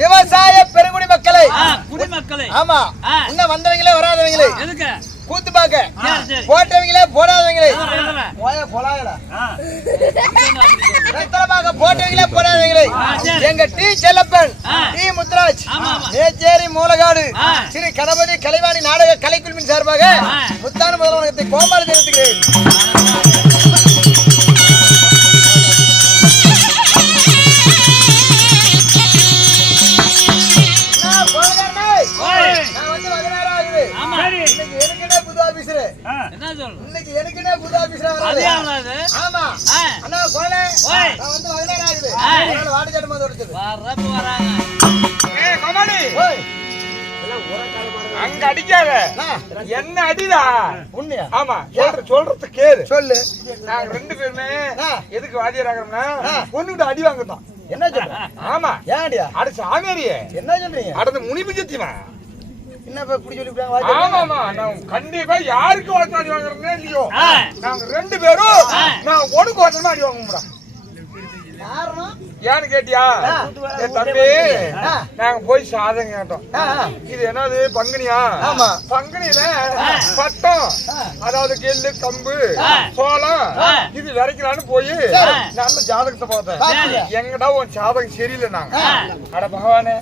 விவசாய பெருங்குடி மக்களை குடிமக்களை ஆமா இன்னும் வந்தவங்களே வராதவங்களே கூத்து பாக்க போட்டவங்களே போடாதவங்களே போட்டவங்களே போடாதவங்களே எங்க டி செல்லப்பன் டி முத்துராஜ் மேச்சேரி மூலகாடு ஸ்ரீ கணபதி கலைவாணி நாடக கலைக்குழுவின் சார்பாக முத்தான முதல்வனத்தை கோமாளி தெரிவித்துக்கிறேன். இன்னைக்கு எனக்குனே புது ஆபீசர் வராது. ஆமா அண்ணா கோலே நான் வந்து வகனார் ஆகுது. அதனால வாட ஜடமா ஓடுது. வரப்ப வராங்க. ஏய் கமாடி ஓய் எல்லாம் ஒரக்கால மாறுங்க. அங்க அடிக்காத. என்ன அடிடா? உண்மையா? ஆமா சொல்றது கேளு. சொல்லு. நாங்க ரெண்டு பேருமே எதுக்கு வாதியார் ஆகறோம்னா பொண்ணுகிட்ட அடி வாங்குறோம். என்ன சொல்ற? ஆமா ஏன் அடியா? அட சாமியாரியே என்ன சொல்றீங்க? அட முனிப்பு ஜத்திமா என்ன இப்படி சொல்லிட்டாங்க. ஆமாமா நான் கண்டிப்பா யாருக்கு வாடி வாங்குறேனே இல்லையோ நாங்க ரெண்டு பேரும் நான் உனக்கு வாசமா அடி வாங்குறோம். காரணம் ஏன்னு கேட்டியா? தம்பி நாங்க போய் சாதம் கேட்டோம். இது என்னது பங்குனியா? பங்குனியில பட்டம் அதாவது கெல்லு கம்பு சோளம் இது விரைக்கலான்னு போய் நல்ல ஜாதகத்தை பார்த்தேன். எங்கடா உன் ஜாதகம் சரியில்லை. நாங்க அட பகவானே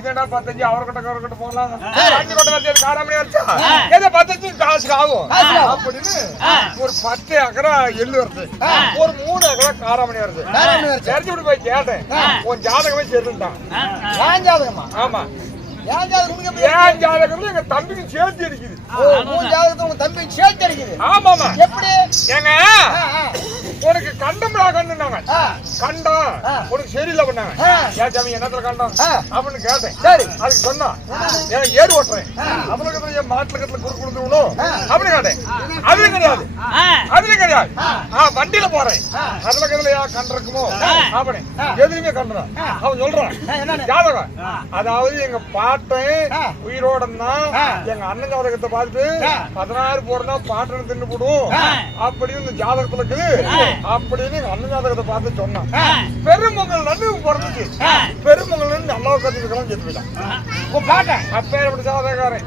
இதா 15 அவர்கிட்ட போகலாம் 5 கொட்டை காராமணி வச்சா ஏதோ 15 காசுக்கு ஆகும் அப்படின்னு ஒரு 10 ஏக்கரா எள்ளு வருது, ஒரு 3 ஏக்கரா காராமணி வருது. தெரிஞ்சு விட்டு போய் கேட்டேன். உன் ஜாதகமே சரிட்டான். ஏன் ஜாதகமா? ஆமா ஏன் ஜாதகம்? ஏன் ஜாதகம் எங்க தம்பிக்கு சேர்த்து அடிக்குது. உன் ஜாதகத்தை உங்க தம்பிக்கு சேர்த்து அடிக்குது? ஆமாமா. எப்படி? ஏங்க உனக்கு கண்டம்டா கண்டுனாங்க. கண்டம் உனக்கு சரியில்லை பண்ணாங்க. ஏன் சாமி என்னத்துல கண்டம் அப்படின்னு கேட்டேன். சரி அதுக்கு சொன்னா ஏன் ஏறு ஓட்டுறேன் அவனுக்கு என் மாட்டுல குறுக்கணும் அப்படின்னு கேட்டேன். அதுலயும் கிடையாது, அதுலயும் கிடையாது. வண்டியில போறேன் அதுல கதையா கண்டு இருக்குமோ அப்படின்னு எதுவுமே கண்டுறான். அவன் சொல்றான் ஜாதகம் அதாவது எங்க பாட்டன் உயிரோடனா எங்க அண்ணன் ஜாதகத்தை பார்த்துட்டு 16 போறதா பாட்டனை தின்னு போடும் அப்படின்னு இந்த ஜாதகத்துல இருக்குது அப்படின்னு எங்க அண்ணன் ஜாதகத்தை பார்த்து சொன்னான். பெருமொங்கல் நண்டு பிறந்துச்சு. பெருமொங்கல் நண்டு நல்லா கத்துக்கலாம் செத்து போயிட்டான். பாட்டன் அப்பேற்பட்ட ஜாதகக்காரன்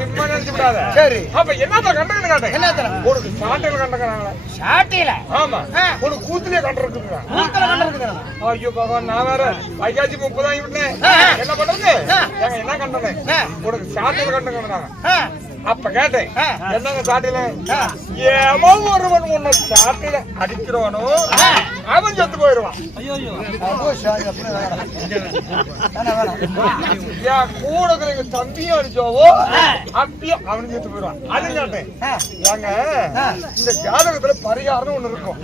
சிம்மா நினைச்சு விடாத. சரி அப்ப என்னத்த கண்டகன்னு கேட்டேன். என்னத்துல உனக்கு சாட்டையில கண்டக்கிறாங்களா? சாட்டையில? ஆமா உனக்கு கூத்துலயே கண்டு இருக்குங்க. கூத்துல கண்டு இருக்குங்க. ஐயோ பகவான் நான் வேற வைகாசி 30 ஆகி விட்டேன். என்ன பண்றது? என்ன கண்டனே உனக்கு சாட்டையில கண்டுக்கிறாங்க. அப்ப கேட்டேன் என்னங்க சாட்டையில? ஏமோ ஒருவன் உன்னை சாட்டையில அடிக்கிறவனோ அவன் செத்து போயிடுவான். கூட தம்பியும் அடிச்சோவோ அப்பயும் அவனுக்கு செத்து போயிடுவான். அது கேட்டேன். ஏங்க இந்த ஜாதகத்துல பரிகாரம் ஒண்ணு இருக்கும்.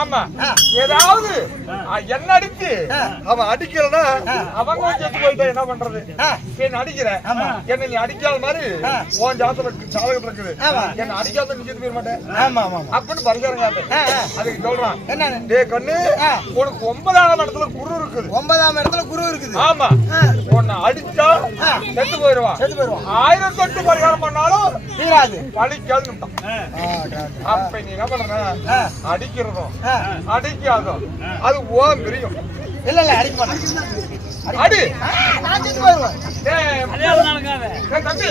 ஆமா ஏதாவது என்ன அடிச்சு அவன் அடிக்கிறனா அவங்க செத்து போயிட்டா என்ன பண்றது? என்ன அடிக்கிற என்ன நீ அடிக்காத மாதிரி ஜாதகத்துல இருக்குது. என்ன அடிக்காத நீ செத்து போயிட மாட்டேன் அப்படின்னு பரிகாரம் கேட்டேன். அதுக்கு சொல்றான் டேய் கண்ணு உனக்கு 9ஆம் இடத்துல குரு இருக்குது. 9ஆம் இடத்துல குரு இருக்குது. ஆமா உன்னை அடிச்சா செத்து போயிடுவான். 1008 பரிகாரம் பண்ணாலும் தீராது பழிக்காதுன்னு. அப்ப நீ என்ன பண்ற? அடிக்கிறதும் அடிக்காதும் அது ஓம் தெரியும். இல்ல இல்ல அடிக்க மாட்டேன். அடி நான் செத்து போயிடுவேன். தம்பி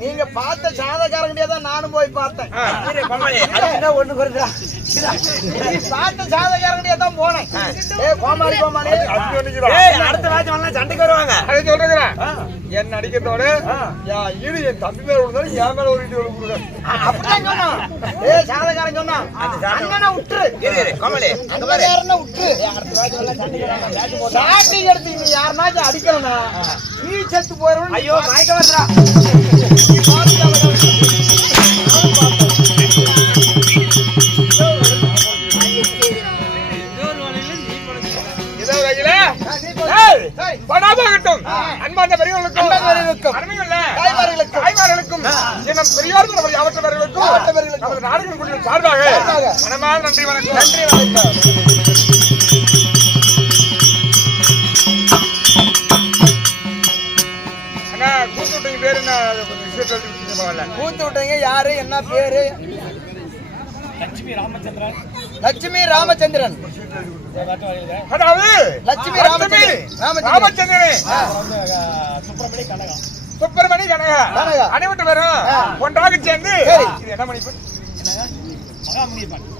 நீங்க பார்த்த சாதகாரங்கிட்டே தான் நானும் போய் பார்த்தேன். ஒண்ணு குறைஞ்சா பார்த்த சாதகாரங்கிட்டே தான் போனேன். கோமாளி கோமாளி அடுத்த மேட்ச் வரலாம் சண்டைக்கு வருவாங்க. அதை சொல்றேன் என்ன அடிக்கிறதோட இது என் தம்பி மேல விழுந்தாலும் என் மேல ஒரு இடி விழுந்து அப்படிதான் சொன்னான். சாதகாரன் சொன்னான் அண்ணனை விட்டுரு கோமாளி விட்டுரு சாட்டி எடுத்து நீ யாருனாச்சும் அடிக்கலனா நீ செத்து போயிடும். ஐயோ மயக்க வருதுடா. வகையில படாபாகட்டும் அன்பார்ந்த பெரியவர்களுக்கும் அருமையுள்ள தாய்மார்களுக்கும் என் பெரியார் யாவற்றவர்களுக்கும் நமது நாடுகள் குழுவின் சார்பாக மனமார்ந்த நன்றி வணக்கம். நன்றி வணக்கம். அண்ணா கூத்துட்டீங்க பேரு என்ன? கூத்து விட்டீங்க யாரு என்ன பேரு? லட்சுமி ராமச்சந்திரன். அதாவது லட்சுமி ராமச்சந்திரன் சுப்பிரமணி கனகா அனைவட்டு வரும் ஒன்றாக சேர்ந்து என்ன மணிப்பு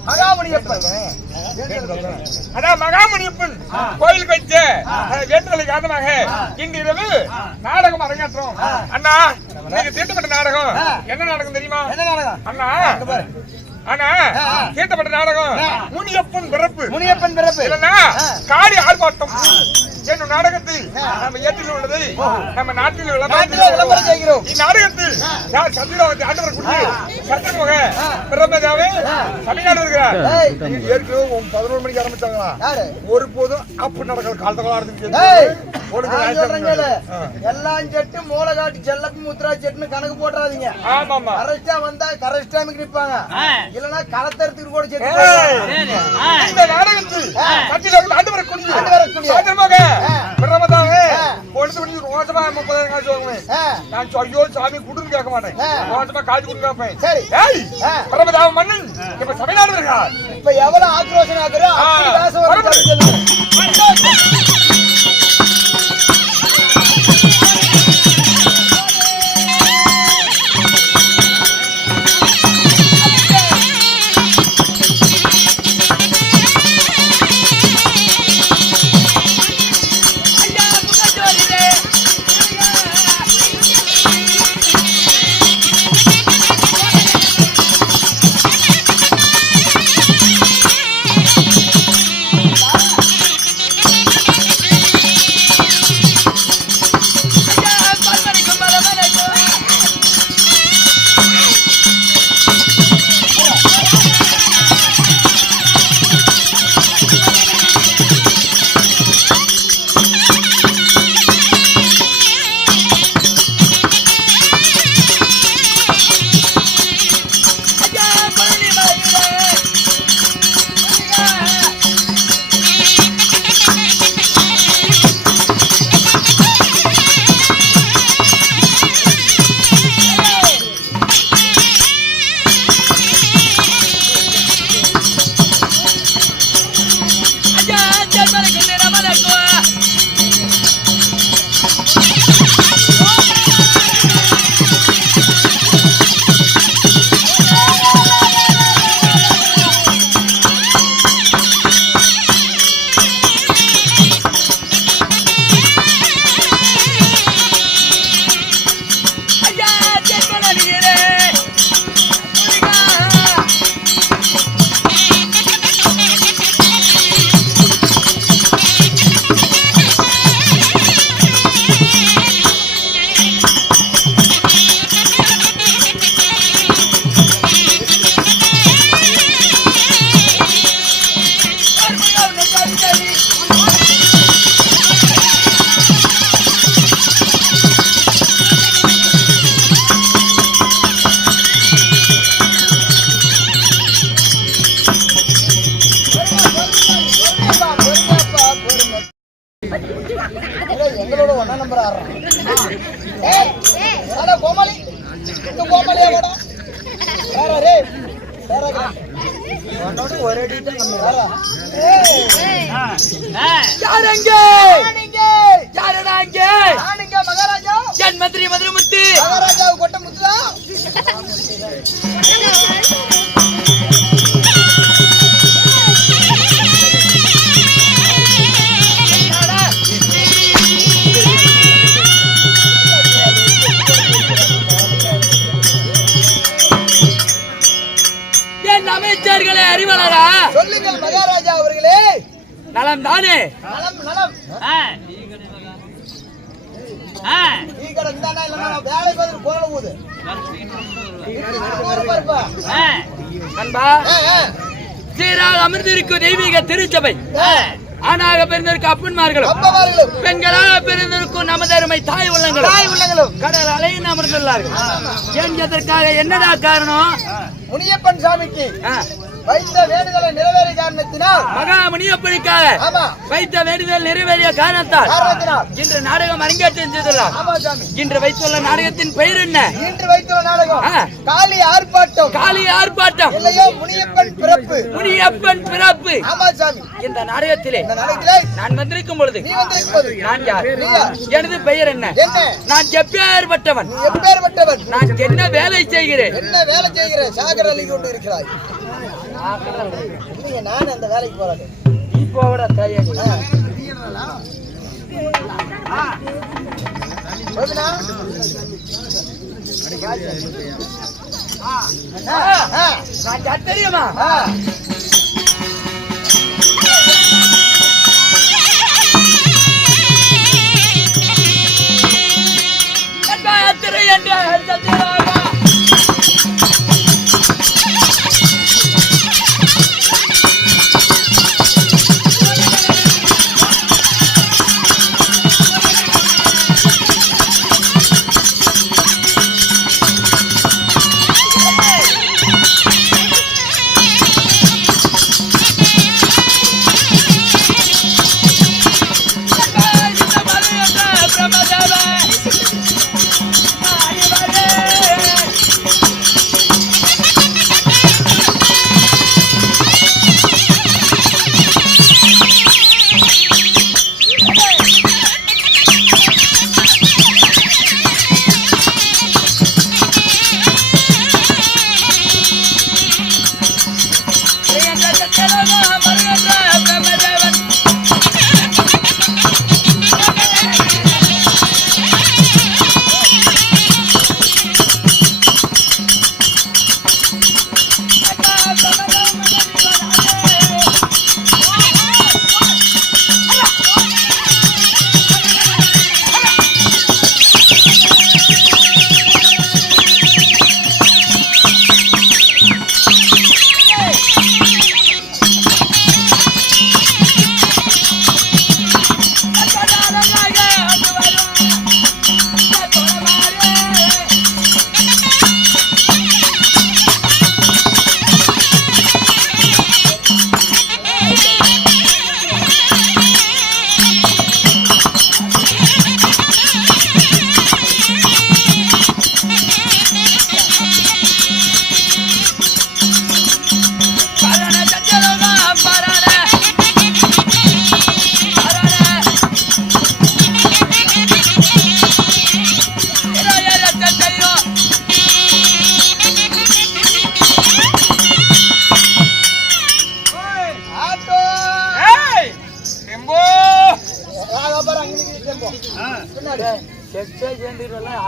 மகாமுனியப்பன். அதான் மகாமுனியப்பன் கோயில் வைத்த வேண்டுதலை காரணமாக இன்று இரவு நாடகம் அரங்கேற்றோம். அண்ணா இன்னைக்கு தீர்த்தப்பட்ட நாடகம் என்ன நாடகம் தெரியுமா? அண்ணா ஆனா தீர்த்தப்பட்ட நாடகம் முனியப்பன் பிறப்பு. முனியப்பன் பிறப்பு இல்லைன்னா காடி ஆர்ப்பாட்டம் என்னும் நாடகத்தில் நம்ம ஏற்றில் உள்ளதை நம்ம நாட்டில் விளம்பரம் செய்கிறோம். இந்நாடகத்தில் யார் சந்திரவதி ஆண்டவர் குடி சத்திரமுக பிரம்மதாவே தமிழ்நாடு இருக்கிறார். ஏற்கனவே 11 மணிக்கு ஆரம்பிச்சாங்களா? ஒருபோதும் அப்படி நடக்கிற காலத்தகளா இருந்து எல்லாம் செட்டு மூலகாட்டு செல்லப்பு முத்ரா செட்டுன்னு கணக்கு போட்டுறாதீங்க. ஆமா கரெக்டா வந்தா கரெக்ட் டைமுக்கு நிப்பாங்க. இல்லன்னா களத்தறதுக்கு கூட செட்டு. இந்த நாடகத்தில் சத்திரவதி ஆண்டவர் குடி சத்திரமுக பிரம்மதாவே பொழுது மணி ரோசமா 30,000 காசு வாங்குவேன். நான் ஐயோ சாமி குடுன்னு கேட்க மாட்டேன். ரோசமா காசு குடுன்னு கேட்பேன். சரி பிரம்மதாவ மன்னன் இப்ப தமிழ்நாடு இருக்கா? இப்ப எவ்வளவு ஆக்ரோஷம் ஆகுறோ அப்படி காசு எங்களோட 1 நம்பர் ஆடுறான். கோமாளி கோமாளியா கூட ஒரே மகாராஜா என் மந்திரி மதுரை முத்து மகாராஜா கொட்ட முத்துதான். அமைச்சர்களே அறிவாளரா சொல்லுங்கள் மகாராஜா அவர்களே. நலம் தானே? நலம் நலம். நீ கடந்தானா இல்லனா வேலை பதில் போற போகுது. அன்பா சீராக அமர்ந்திருக்கும் தெய்வீக திருச்சபை ஆணாக பிறந்திருக்க அப்பன்மார்களும் பெண்களாக பிறந்திருக்கும் நமது அருமை தாய் உள்ளங்களும் கடல் அலையின் அமர்ந்துள்ளார்கள். ஏன் எதற்காக என்னடா காரணம்? முனியப்பன் சாமிக்கு வைத்த வேண்டுதலை நிறைவேறிய காரணத்தினால் மகா முனியப்பனுக்காக வைத்த வேண்டுதல் நிறைவேறிய காரணத்தால் இன்று நாடகம் அரங்கேற்றம் செய்துள்ளார். இன்று வைத்துள்ள நாடகத்தின் பெயர் என்ன? இன்று வைத்துள்ள நாடகம் காளி ஆர்ப்பாட்டம். காளி ஆர்ப்பாட்டம் இல்லையோ முனியப்பன் பிறப்பு. முனியப்பன் பிறப்பு. ஆமா சாமி. இந்த நாடகத்திலே நான் வந்திருக்கும் பொழுது நான் யார்? எனது பெயர் என்ன? நான் எப்பேற்பட்டவன்? எப்பேற்பட்டவன்? நான் என்ன வேலை செய்கிறேன்? என்ன வேலை செய்கிறேன்? சாகர் அள்ளி கொண்டு இருக்கிறாய். இல்லைங்க, நான் அந்த வேலைக்கு போறேன். நீ போவடா தாயே. நான் தெரியுமா?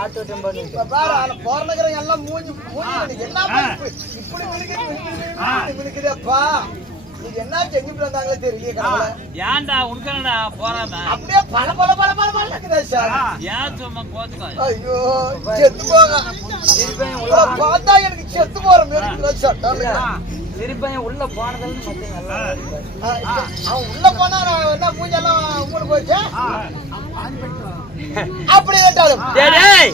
ஆட்டோ டெம்போ பாரு போறனகரங்க எல்லாம் மூஞ்சி என்ன இப்படி மினுக்குதேப்பா. நீங்க என்ன செஞ்சு வந்தாங்களே தெரியல கடவுளே. ஏன்டா உனக்கடா போறாம அப்படியே பல பல பல பல பல இருக்குதே சார். ஏன் சும்மா கோத்துக்கோ. ஐயோ செத்து போங்க. திருப்பையும் உள்ள பார்த்தா எனக்கு செத்து போற மாதிரி இருக்குதே சார். திருப்பையும் உள்ள போனதல்ல மத்தங்க எல்லாம் அவன் உள்ள போனா என்ன மூஞ்சி எல்லாம் உங்களுக்கு போச்சு. அப்படி கேட்டாலும் டேய்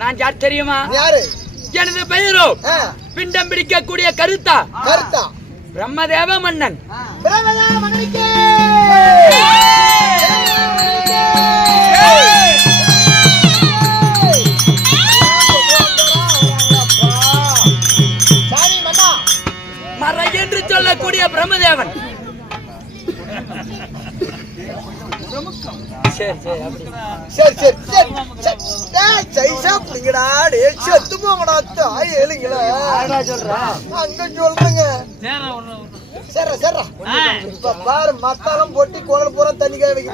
நான் யார் தெரியுமா? யாரு? எனது பெயரோ பிண்டம் பிடிக்கக்கூடிய கருத்தா பிரம்மதேவ மன்னன். பிரம்மதேவ மன்னனுக்கே சாமி மன்னா மறை என்று சொல்லக்கூடிய பிரம்மதேவன். சரி சரி அப்படி சரி சரி சரி ஜெய்சா புடிங்கடா. டேய் செத்து போங்கடா தாய் ஏளுங்களா. யாரடா சொல்றா? அங்க சொல்றேங்க. சரி சரி இப்ப பாரு மத்தாலம் பொட்டி கோலல் பூரா தண்ணி காய வைக்க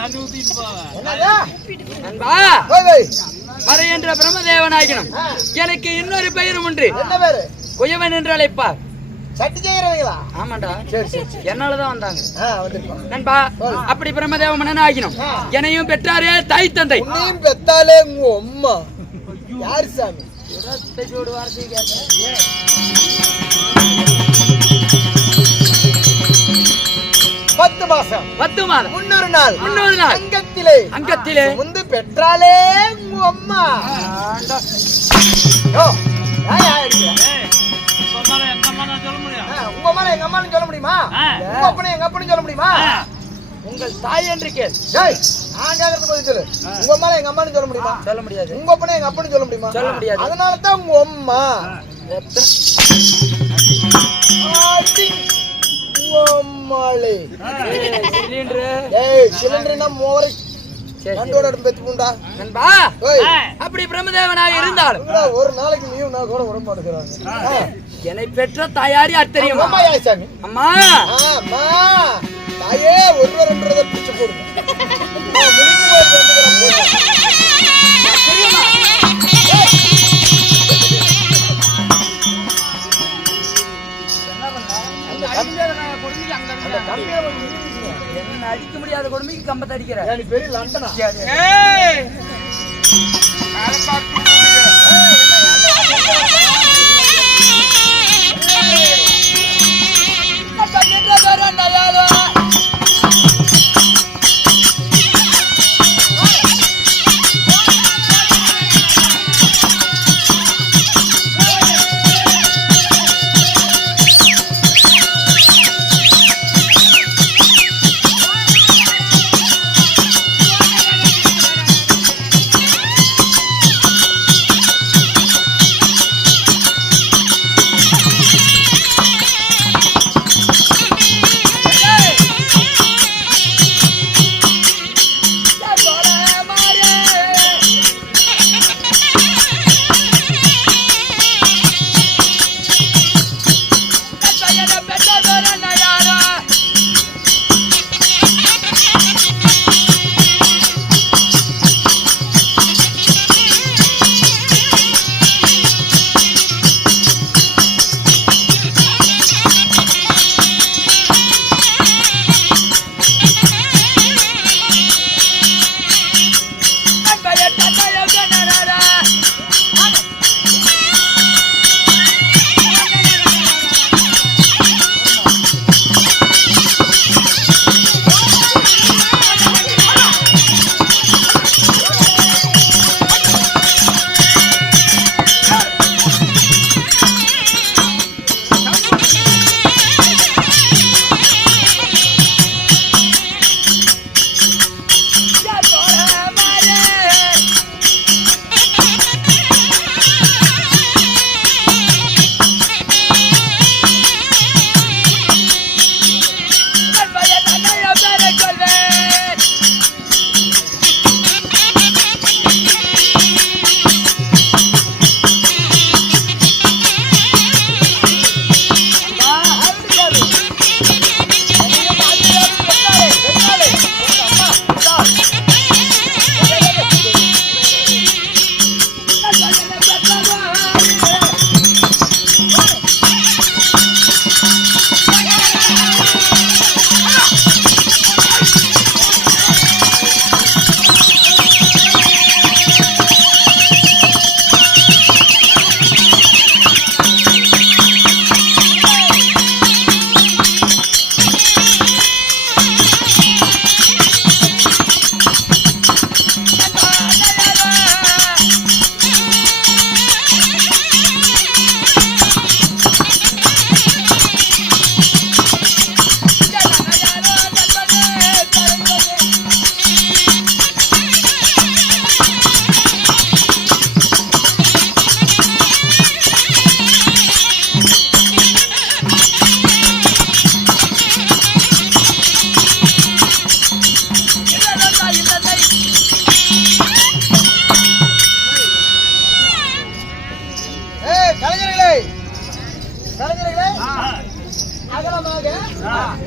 தண்ணி ஊத்திட்டு போவ. என்னடா நண்பா மறை என்ற பிரம்மதேவனாகினும் எனக்கு இன்னொரு பெயரும் உண்டு. என்ன பேரு? குயவன் என்று அழைப்பார். சட்டி செய்யறவங்களா? ஆமாண்டா. சரி சரி என்னாலதான் வந்தாங்க நண்பா. அப்படி பிரம்மதேவ மன்னன் ஆகினும் என்னையும் பெற்றாரே தாய் தந்தை. உன்னையும் பெத்தாலே உங்க அம்மா யாரு சாமி? ஒரு வார்த்தை கேட்ட 10 மாசம் 10 மாதம் 300 நாள் 300 நாள் அங்கத்திலே முந்து பெற்றாலே உங்க அம்மா யோ யாய் ஆயிடுச்சு சொன்னால எங்க அம்மா நான் சொல்ல முடியும் உங்க அம்மா எங்க அம்மான்னு சொல்ல முடியுமா உங்க அப்பனே எங்க அப்பனு சொல்ல முடியுமா உங்கள் தாய் என்று கேள் டேய் நான் கேக்குறது பதில் சொல்லு உங்க அம்மா எங்க அம்மான்னு சொல்ல முடியுமா சொல்ல முடியாது உங்க அப்பனே எங்க அப்பனு சொல்ல முடியுமா சொல்ல முடியாது அதனால தான் உங்க அம்மா அம்மாளே சிலிண்டர்னா மோரை கண்டோட பெத்து பூண்டா நண்பா அப்படி பிரம்மதேவனாக இருந்தாலும் ஒரு நாளைக்கு நீயும் நான் கூட விட மாட்டேங்கிறாங்க என்னை பெற்ற தாயாரி தெரியுமா அம்மா அம்மா தாயே ஒருவர் ஒன்றதை பிடிச்சு போடுங்க என்ன அடிக்க முடியாத கொடுமைக்கு கம்பத்தை அடிக்கிற பெரிய லண்டனா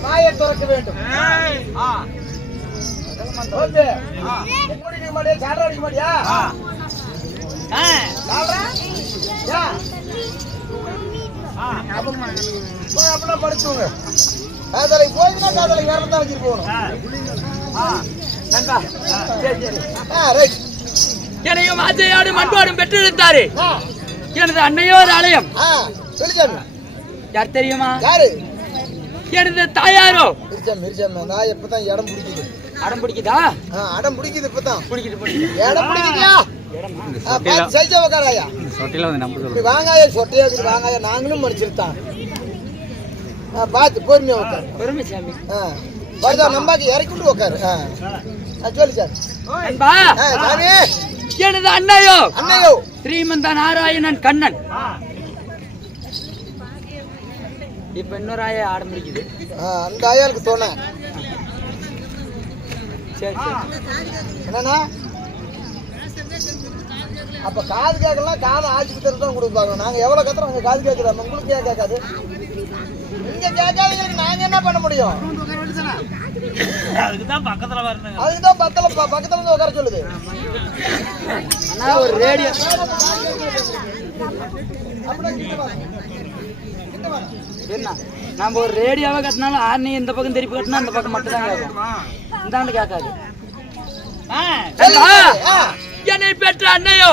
வாயை திறக்க வேண்டும். ஓகே. மூடிக்க மாட்டியா? சாடா அடிக்க மாட்டியா? சாடா? யா. அப்பனா படுத்துங்க. காதலை போயினா காதலை வேற தான் வச்சிட்டு போணும். நண்பா. சரி சரி. ரைட். என்னையும் ஆசையோடு மண்பாடும் பெற்றெடுத்தாரு. எனது அன்னையோ ஒரு ஆலயம். சொல்லுங்க. யார் தெரியுமா? யாரு? எனது தாயாரோ மிரிச்சாம நான் இப்பதான் இடம் பிடிக்குது. அடம் பிடிக்குதா? அடம் பிடிக்குது இப்பதான். பிடிக்குது இடம் பிடிக்குதியா? பார்த்து சைச்சா உக்காராயா. இப்படி வாங்காயா சொட்டையா இருக்குது வாங்காயா நாங்களும் மடிச்சிருத்தான். பார்த்து பொறுமையா உட்காரு. பொறுமை சாமி. வருதா நம்பாக்கி இறக்கி விட்டு உட்காரு. சொல்லு சார். அன்பா சாமி எனது அண்ணையோ அண்ணையோ ஸ்ரீமந்த நாராயணன் கண்ணன். இப்ப இன்னொரு ஆயா ஆடம் பிடிக்குது. அந்த ஆயாளுக்கு தோண சரி என்னன்னா அப்ப காது கேட்கலாம் காது ஆஸ்பத்திரி தான் கொடுப்பாங்க. நாங்க எவ்வளவு கத்துறோம் அங்க காது கேட்குது உங்களுக்கு ஏன் கேட்காது? இங்க கேட்காதீங்களுக்கு நாங்க என்ன பண்ண முடியும்? அதுக்குதான் பக்கத்துல வரணுங்க. அதுக்குதான் பக்கத்துல இருந்து உட்கார சொல்லுது. ஒரு ரேடியோ என்ன நம்ம ஒரு ரேடியோவை கட்டினாலும் ஆர்னி இந்த பக்கம் திருப்பி கட்டினா அந்த பக்கம் மட்டும் தான் கேட்கும். இந்தாண்டு கேட்காது. என்னை பெற்ற அன்னையோ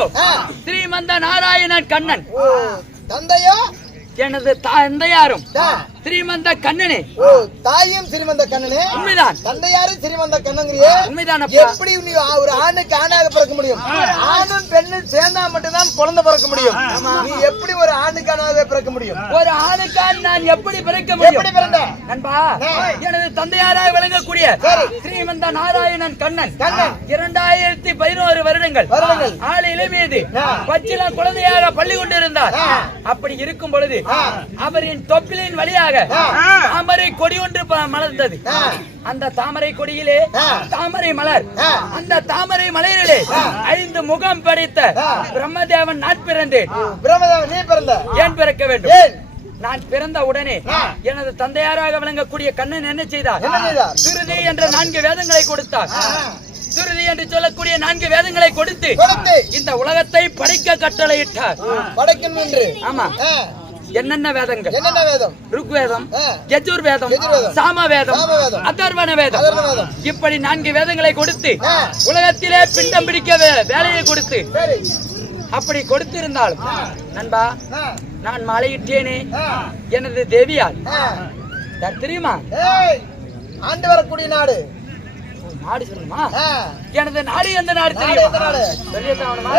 ஸ்ரீமந்த நாராயணன் கண்ணன். தந்தையோ எனது தந்தையாரும் ஸ்ரீமந்த கண்ணனே. தாயும் ஸ்ரீமந்த கண்ணனே. உண்மைதான். தந்தையாரும் ஸ்ரீமந்த கண்ணங்கிறியே. உண்மைதான். எப்படி நீ ஒரு ஆணுக்கு ஆணாக பிறக்க முடியும்? ஆணும் பெண்ணும் சேர்ந்தா மட்டும்தான் குழந்தை பிறக்க முடியும். நீ எப்படி ஒரு ஆணுக்கு ஆணாக பிறக்க முடியும்? ஒரு ஆணுக்கான் நான் எப்படி பிறக்க முடியும்? எப்படி பிறந்த நண்பா எனது தந்தையாராக விளங்கக்கூடிய ஸ்ரீமந்த நாராயணன் கண்ணன் 2011 வருடங்கள் ஆளு இளமையது பச்சில குழந்தையாக பள்ளி கொண்டிருந்தார். அப்படி இருக்கும் பொழுது அவரின் தொப்பிலின் வழியாக தாமரை கொடி ஒன்று மலர்ந்தது. அந்த தாமரை கொடியிலே தாமரை மலர். அந்த தாமரை மலரிலே 5 முகம் படைத்த பிரம்மதேவன் நான் பிறந்தேன். பிரம்மதேவன் நீ பிறந்த? ஏன் பிறக்க வேண்டும்? நான் பிறந்த உடனே எனது தந்தையாராக விளங்கக்கூடிய கண்ணன் என்ன செய்தார்? சுருதி என்ற 4 வேதங்களை கொடுத்தார். சுருதி என்று சொல்லக்கூடிய 4 வேதங்களை கொடுத்து இந்த உலகத்தை படைக்க கட்டளையிட்டார். படைக்கணும் என்று. ஆமா. என்னென்ன வேதங்கள்? என்னென்ன வேதம்? ருக்வேதம், யஜுர்வேதம், சாமவேதம், அதர்வண வேதம். இப்படி 4 வேதங்களை கொடுத்து உலகத்திலே பிண்டம் பிடிக்க வேலையை கொடுத்து அப்படி கொடுத்திருந்தாலும் நண்பா நான் மாலையிட்டேனே எனது தேவியால். தெரியுமா? ஆண்டு வரக்கூடிய நாடு நாடு சொல்லுமா? எனது நாடு எந்த நாடு தெரியும்? சொல்லியதாவணுமா?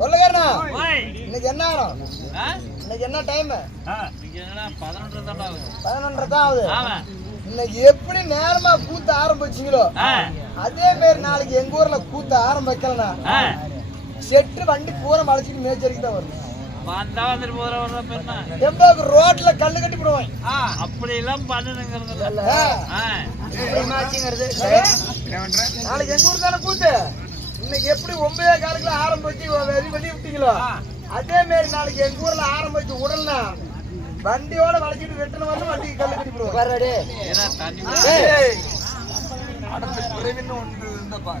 கொள்ளக்காரனா ஓய் இன்னைக்கு என்ன ஆகும் ஆ? இன்னைக்கு என்ன டைம் இன்னைக்கு என்னடா 11 தான் ஆகுது 11:30 தான் ஆகுது ஆமா இன்னைக்கு எப்படி நேரமா கூத்து ஆரம்பிச்சீங்களோ ஆ அதே மாதிரி நாளைக்கு எங்க ஊர்ல கூத்து ஆரம்பிக்கலனா ஆ செட்டு வண்டி பூரா மலைச்சிட்டு மேய்ச்சரிக்கு தான் வரும் வந்தா வந்துட்டு போற பெண்ணா எம்போக்கு ரோட்ல கல்லு கட்டி போடுவாங்க அப்படி எல்லாம் பண்ணுங்கிறது மாச்சிங்கிறது நாளைக்கு எங்க ஊர் தானே கூத்து இன்னைக்கு எப்படி 9 காலத்துல ஆரம்பிச்சு வெளியே விட்டீங்களோ அதே மாதிரி நாளைக்கு எங்க ஊர்ல ஆரம்பிச்சு உடல்னா வண்டியோட வளைச்சிட்டு வெட்டணும் வந்து வண்டிக்கு கல்லு கட்டி போடுவாங்க வர்றாடே ஏன்னா தண்ணி அடுத்த குறைவின்னு ஒன்று இருந்தப்பா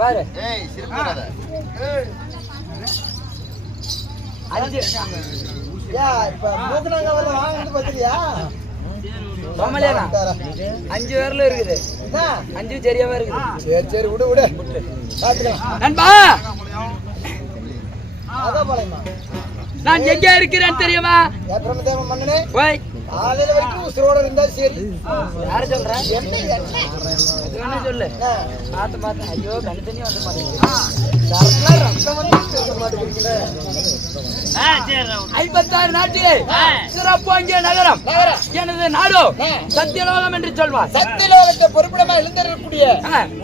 பாரு ஏய் சிரிப்பாத அஞ்சு இப்ப மூக்குனாங்க வரல வாங்கிட்டு பத்திரியா கோமலியானா 5 பேர்ல இருக்குது 5 சரியாவா இருக்குது சரி சரி விடு விடு பாத்துக்கலாம் நண்பா அதான் போலமா நான் எங்க இருக்கிறேன்னு தெரியுமா பிரம்மதேவன் மன்னனே ஓய் காலையில வரைக்கும் உசுரோட இருந்தா சரி யார சொல்ற என்ன என்ன சொல்லு பார்த்து ஐயோ கண்ணு தண்ணி வந்து சரக்குல ரத்தம் வந்து பேச மாட்டேங்குதுல 56 நாட்டிலே சிறப்பு அங்கே நகரம் எனது நாடோ சத்தியலோகம் என்று சொல்வார் சத்தியலோகத்தை பொறுப்பிடமா எழுந்திருக்கக்கூடிய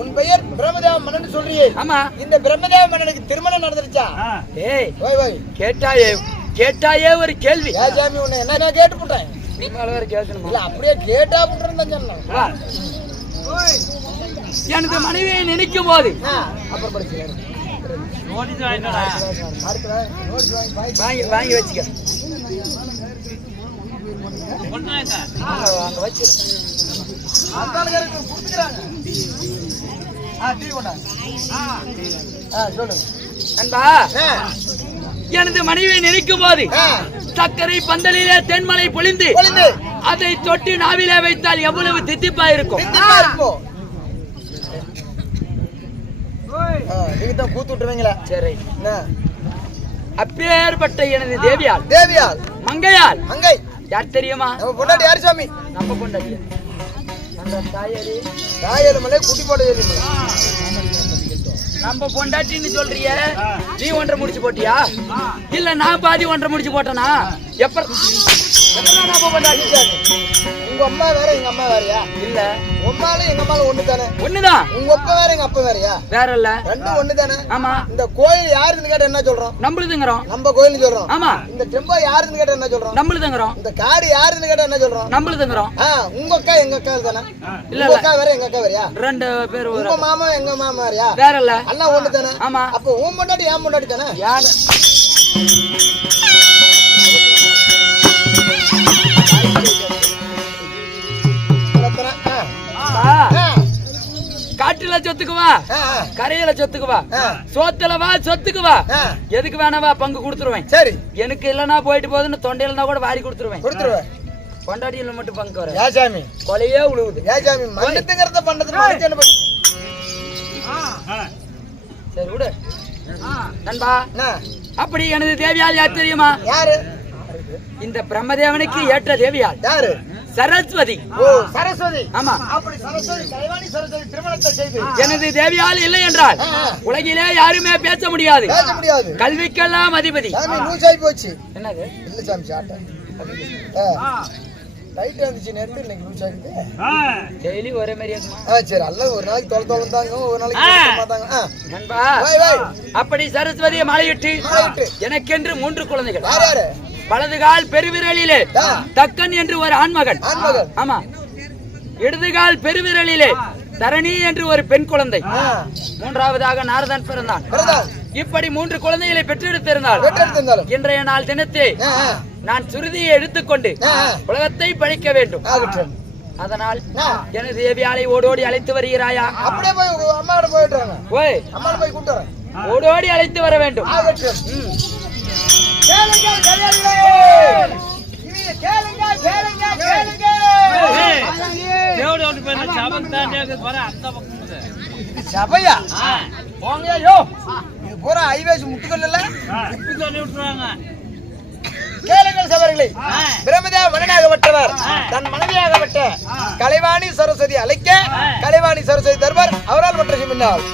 உன் பெயர் பிரம்மதேவ மன்னன் சொல்றியே ஆமா இந்த பிரம்மதேவ மன்னனுக்கு திருமணம் நடந்துருச்சா ஏய் ஓய் ஓய் கேட்டாயே ஒரு கேள்வி சாமி உன்னை என்ன நான் கேட்டு போட்டேன் வேற கேட்கணுமா இல்ல அப்படியே கேட்டா போட்டுருந்தேன் சொன்னேன் எனது மனைவியை நினைக்கும் போது அப்புறம் படிச்சுக்கிறேன் நோட்டீஸ் வாங்கிட்டா அடுத்த நோட்ஸ் வாங்கி வாங்கி வாங்கி வச்சுக்க கொண்டாங்க அங்க வச்சு அந்தாளுக்கு கொடுத்துக்கிறாங்க டீ கொண்டாங்க சொல்லுங்க அன்பா எனது மனைவியை நினைக்கும் போது சர்க்கரை பந்தலிலே தென்மலை பொழிந்து அதை தொட்டு நாவிலே வைத்தால் எவ்வளவு தித்திப்பா இருக்கும் நீங்க தான் கூத்து விட்டுருவீங்களா சரி அப்பேற்பட்ட எனது தேவியால் தேவியால் மங்கையால் அங்கை யார் தெரியுமா நம்ம பொண்டாட்டி யாரு சாமி நம்ம பொண்டாட்டி அந்த தாயாரி தாயல் மலை குட்டி போட ஏறி நம்ம பொண்டாட்டின்னு சொல்றிய நீ 1.5 முடிச்சு போட்டியா இல்ல நான் பாதி 1.5 முடிச்சு போட்டனா எப்ப பொண்டாட்டி உங்க அம்மா வேற எங்க அம்மா வேறயா இல்ல உம்மாலும் எங்க அம்மாலும் ஒண்ணுதானே ஒண்ணுதான் உங்க அப்பா வேற எங்க அப்பா வேறயா வேற இல்ல ரெண்டும் ஒண்ணுதானே ஆமா இந்த கோயில் யாருன்னு கேட்ட என்ன சொல்றோம் நம்மளுதுங்கிறோம் நம்ம கோயில்னு சொல்றோம் ஆமா இந்த டெம்போ யாருன்னு கேட்ட என்ன சொல்றோம் நம்மளுதுங்கிறோம் இந்த காடு யாருன்னு கேட்ட என்ன சொல்றோம் நம்மளுதுங்கிறோம் உங்க அக்கா எங்க அக்கா தானே இல்ல உங்க அக்கா வேற எங்க அக்கா வேறயா 2 பேர் உங்க மாமா எங்க மாமா வேறயா வேற இல்ல எல்லாம் ஒண்ணுதானே ஆமா அப்ப உன் பொண்டாட்டி என் பொண்டாட்டி தானே யார் காட்டுல சொத்துக்குவா கரையில சொத்துக்குவா சோத்துல வா சொத்துக்குவா எதுக்கு வேணாவா பங்கு கொடுத்துருவேன் சரி எனக்கு இல்லன்னா போயிட்டு போகுதுன்னு தொண்டையில கூட வாரி கொடுத்துருவேன் கொடுத்துருவேன் பொண்டாட்டியில மட்டும் பங்கு வர ஏசாமி கொலையே உழுவுது ஏசாமி மண்ணத்துங்கிறத பண்றது சரி விடு நண்பா அப்படி எனது தேவியால் யார் தெரியுமா யாரு இந்த பிரம்மதேவனுக்கு ஏற்ற தேவியால் யாரு சரஸ்வதி ஓ சரஸ்வதி ஆமா அப்படி சரஸ்வதி கலைவாணி சரஸ்வதி திருமணத்தை செய்து எனது தேவியால் இல்லை என்றால் உலகிலே யாருமே பேச முடியாது பேச முடியாது கல்விக்கெல்லாம் அதிபதி சாமி லூசாய் போச்சு என்னது இல்ல சாமி சாட்டை டைட் வந்துச்சு நேத்து இன்னைக்கு லூஸ் ஆகுது டெய்லி ஒரே மாதிரி இருக்குமா சரி அல்ல ஒரு நாளைக்கு தொலை தாங்க ஒரு நாளைக்கு மாட்டாங்க நண்பா அப்படி சரஸ்வதியை மாலையிட்டு எனக்கென்று 3 குழந்தைகள் யாரு வலதுகால் பெருவிரலிலே தக்கன் என்று ஒரு ஆண்மகன் ஆமா இடதுகால் பெருவிரலிலே தரணி என்று ஒரு பெண் குழந்தை 3வதாக நாரதன் பிறந்தான் இப்படி 3 குழந்தைகளை பெற்றெடுத்திருந்தால் இன்றைய நாள் தினத்தை நான் சுருதியை எடுத்துக்கொண்டு உலகத்தை பழிக்க வேண்டும் அதனால் எனது தேவியாலை ஓடோடி அழைத்து வருகிறாயா அப்படியே போய் அம்மாவோட போயிடுறாங்க ஓய் அம்மாவோட போய் கூட்டு வரேன் ஓடோடி அழைத்து வர வேண்டும் சபையா போங்கயோ இது பூரா ஹைவேஸ் முட்டுக்கல் இல்ல இப்படி சொல்லி விட்டுருவாங்க கேளுங்கள் சபரிகளை பிரம்மதேவ மன்னனாகப்பட்டவர் தன் மனைவியாகப்பட்ட கலைவாணி சரஸ்வதி அழைக்க கலைவாணி சரஸ்வதி தர்பார் அவரால் மற்ற முன்னால்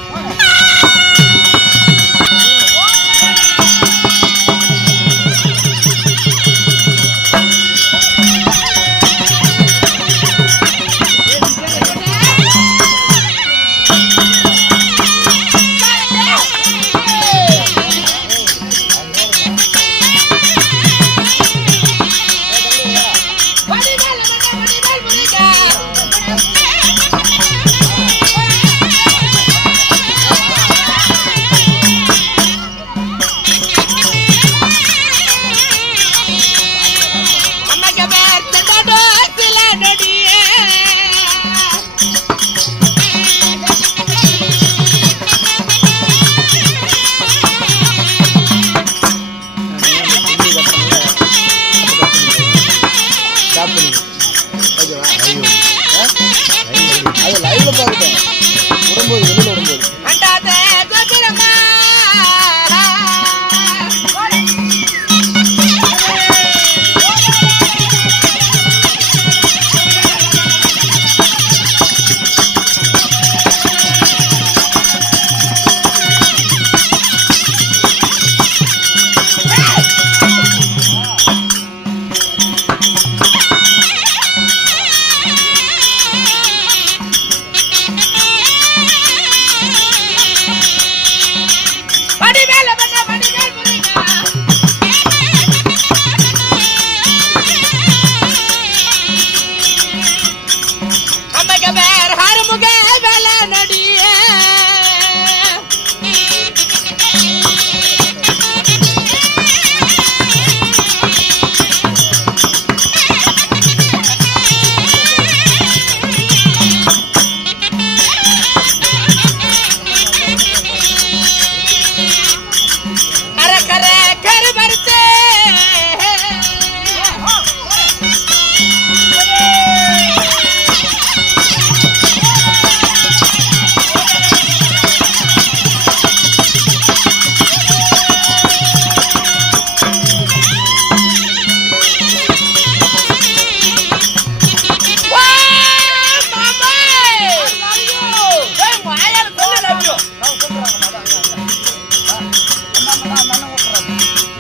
நான் மண்ணை ஓட்டுறேன்